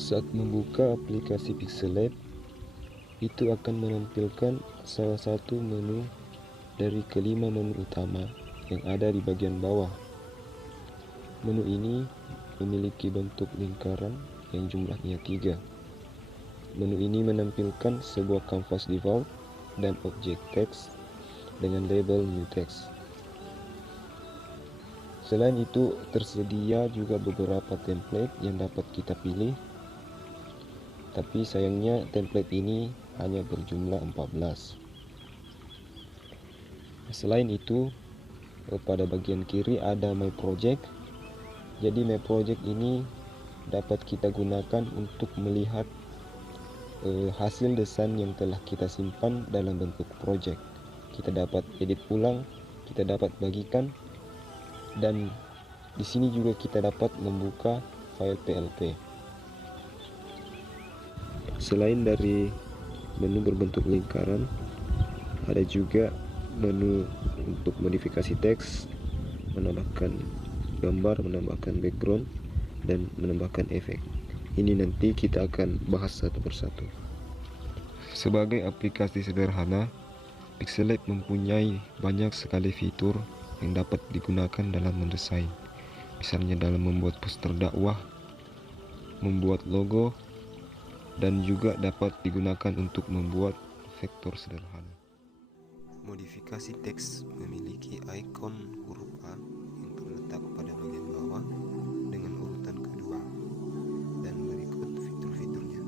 Saat membuka aplikasi Pixellab, itu akan menampilkan salah satu menu dari kelima menu utama yang ada di bagian bawah. Menu ini memiliki bentuk lingkaran yang jumlahnya 3. Menu ini menampilkan sebuah kanvas default dan objek teks dengan label new text. Selain itu, tersedia juga beberapa template yang dapat kita pilih, tapi sayangnya template ini hanya berjumlah 14. Selain itu, pada bagian kiri ada My Project. Jadi My Project ini dapat kita gunakan untuk melihat hasil desain yang telah kita simpan dalam bentuk project. Kita dapat edit ulang, kita dapat bagikan, dan di sini juga kita dapat membuka file PLP. Selain dari menu berbentuk lingkaran, ada juga menu untuk modifikasi teks, menambahkan gambar, menambahkan background, dan menambahkan efek. Ini nanti kita akan bahas satu persatu. Sebagai aplikasi sederhana, Pixellab mempunyai banyak sekali fitur yang dapat digunakan dalam mendesain. Misalnya dalam membuat poster dakwah, membuat logo, dan juga dapat digunakan untuk membuat vektor sederhana. Modifikasi teks memiliki ikon huruf A yang terletak pada bagian bawah dengan urutan kedua, dan berikut fitur-fiturnya.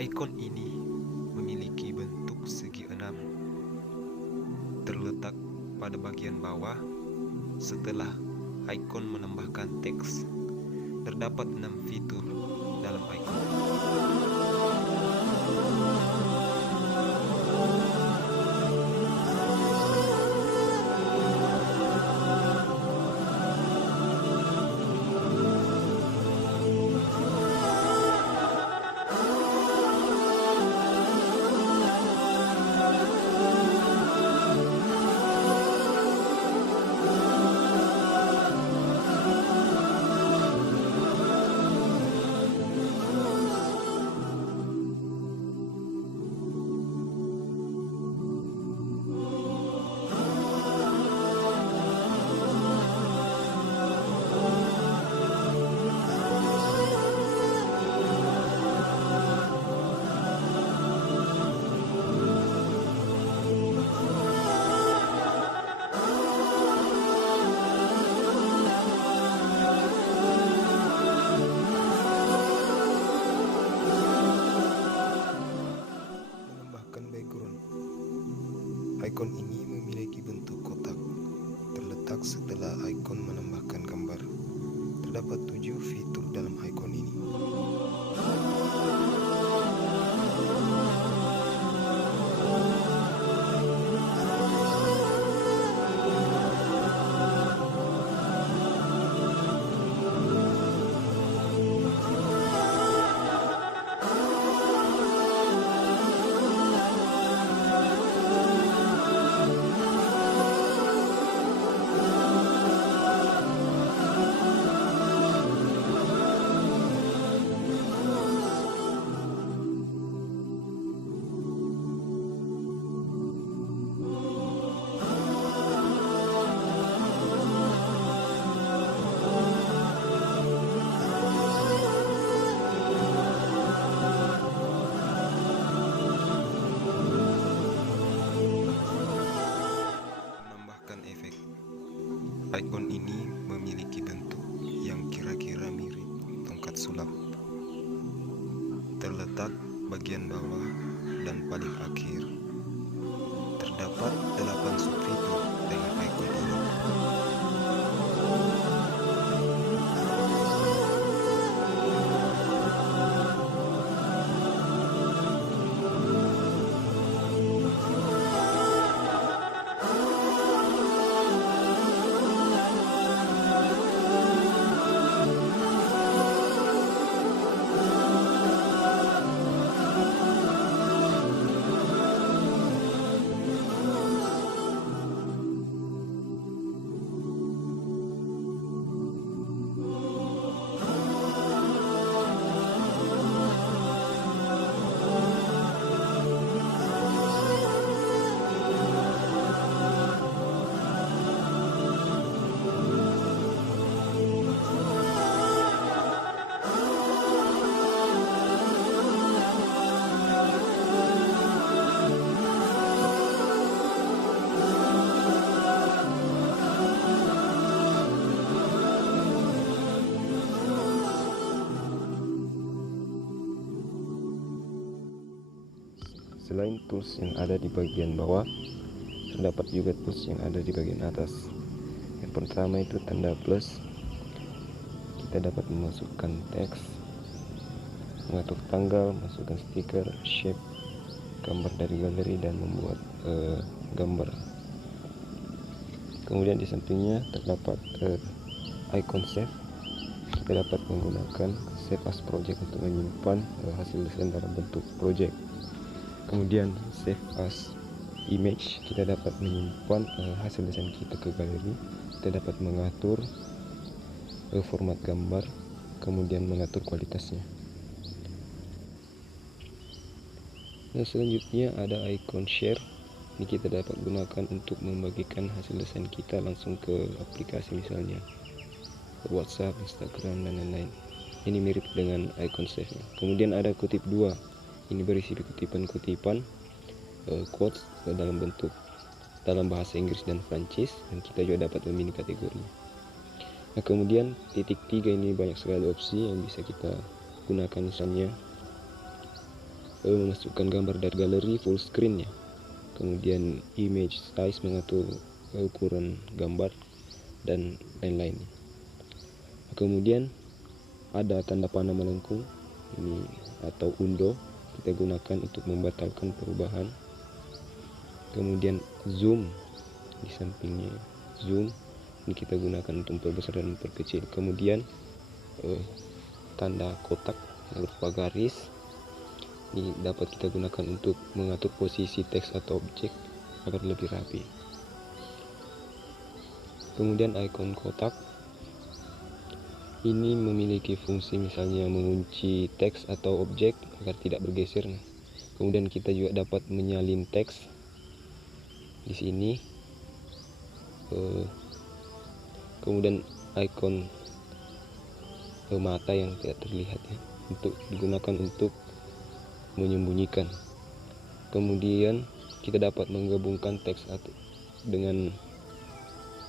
Ikon ini memiliki bentuk segi enam. Terletak pada bagian bawah setelah ikon menambahkan teks. Terdapat 6 fitur dalam ikon. Ikon ini memiliki bentuk kotak, terletak setelah ikon menambahkan gambar. Terdapat 7 fitur dalam ikon ini. Ikon ini memiliki bentuk yang kira-kira mirip tongkat sulap. Terletak bagian bawah dan paling akhir. Terdapat 8 subfitur dengan ikon ini. Selain tools yang ada di bagian bawah, terdapat juga tools yang ada di bagian atas. Yang pertama itu tanda plus. Kita dapat memasukkan teks, mengatur tanggal, masukkan stiker, shape, gambar dari galeri, dan membuat gambar. Kemudian di sampingnya terdapat icon save. Kita dapat menggunakan save as project untuk menyimpan hasil desain dalam bentuk project. Kemudian save as image, kita dapat menyimpan hasil desain kita ke galeri. Kita dapat mengatur format gambar, kemudian mengatur kualitasnya. Nah, selanjutnya ada icon share. Ini kita dapat gunakan untuk membagikan hasil desain kita langsung ke aplikasi, misalnya WhatsApp, Instagram, dan lain-lain. Ini mirip dengan icon save. Kemudian ada kutip 2. Ini berisi kutipan-kutipan quotes dalam bahasa Inggris dan Prancis, dan kita juga dapat memilih kategori. Nah, kemudian titik 3 ini banyak sekali opsi yang bisa kita gunakan, misalnya memasukkan gambar dari galeri full screen ya. Kemudian image size, mengatur ukuran gambar dan lain-lain. Kemudian ada tanda panah melengkung ini atau undo, kita gunakan untuk membatalkan perubahan. Kemudian zoom di sampingnya, zoom ini kita gunakan untuk memperbesar dan memperkecil. Kemudian tanda kotak berupa garis ini dapat kita gunakan untuk mengatur posisi teks atau objek agar lebih rapi. Kemudian icon kotak ini memiliki fungsi misalnya mengunci teks atau objek agar tidak bergeser. Kemudian kita juga dapat menyalin teks di sini. Kemudian icon mata yang tidak terlihat ya, untuk digunakan untuk menyembunyikan. Kemudian kita dapat menggabungkan teks atau dengan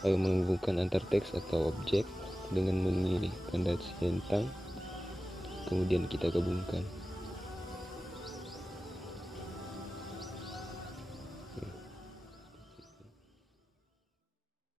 menggabungkan antar teks atau objek dengan memilih tanda centang, kemudian kita gabungkan.